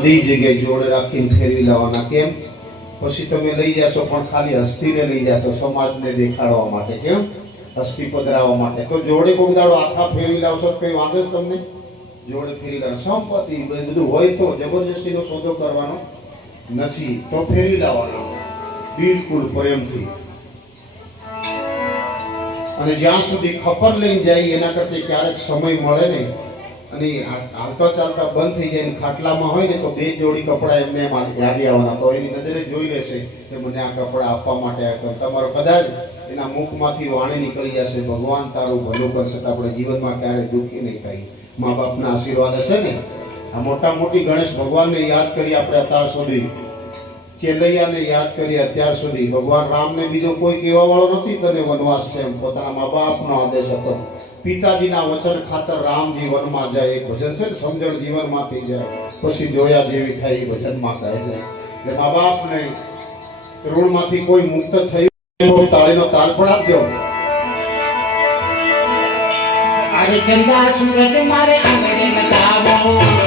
બધી જગ્યાએ જોડે રાખીને ફેરવી લાવવાના. કેમ? પછી તમે લઈ જશો પણ ખાલી હસ્તીને લઈ જશો, સમાજને દેખાડવા માટે. કેમ? હસ્તી પધરાવવા માટે. તો જોડે કોઈ દાડો આખા ફેરવી લાવશો કઈ વાંધો જ તમને? જોડે ફેરવી લાવ સંપત્તિ બધું હોય તો જબરજસ્તીનો સોદો કરવાનો નથી. તો ફેરવી લાવવાનો બિલકુલ પ્રેમથી. અને જ્યાં સુધી ખબર લઈને જાય એના કરતા ક્યારેક સમય મળે ને અને હાલતા ચાલતા બંધ થઈ જાય ને ખાટલામાં હોય ને તો બે જોડી કપડાં એમને યાદી આવવાના. તો એની નજરે જોઈ લેશે કે મને આ કપડાં આપવા માટે આવ્યો. તમારો કદાચ એના મુખમાંથી વાણી નીકળી જશે, ભગવાન તારું ભલું કરશે. તો આપણે જીવનમાં ક્યારેય દુઃખી નહીં થાય. મા બાપના આશીર્વાદ હશે ને. આ મોટા મોટી ગણેશ ભગવાનને યાદ કરી આપણે અત્યાર સુધી, ચેલૈયાને યાદ કરી અત્યાર સુધી. ભગવાન રામને બીજો કોઈ કહેવા વાળો નથી તને વનવાસ છે એમ. પોતાના મા બાપનો આદેશ હતો. પિતાજીના વચન ખાતર રામજી વનમાં જાય. એક ભજન છે ને, સમજણ જીવનમાં થઈ જાય પછી જોયા જેવી થાય એ ભજનમાં કહે છે. એટલે મા બાપને ઋણમાંથી કોઈ મુક્ત થયું. તાળીનો તાલ પણ આપજો. અરે ચંદા સુરત મારે આંગણે લગાવો.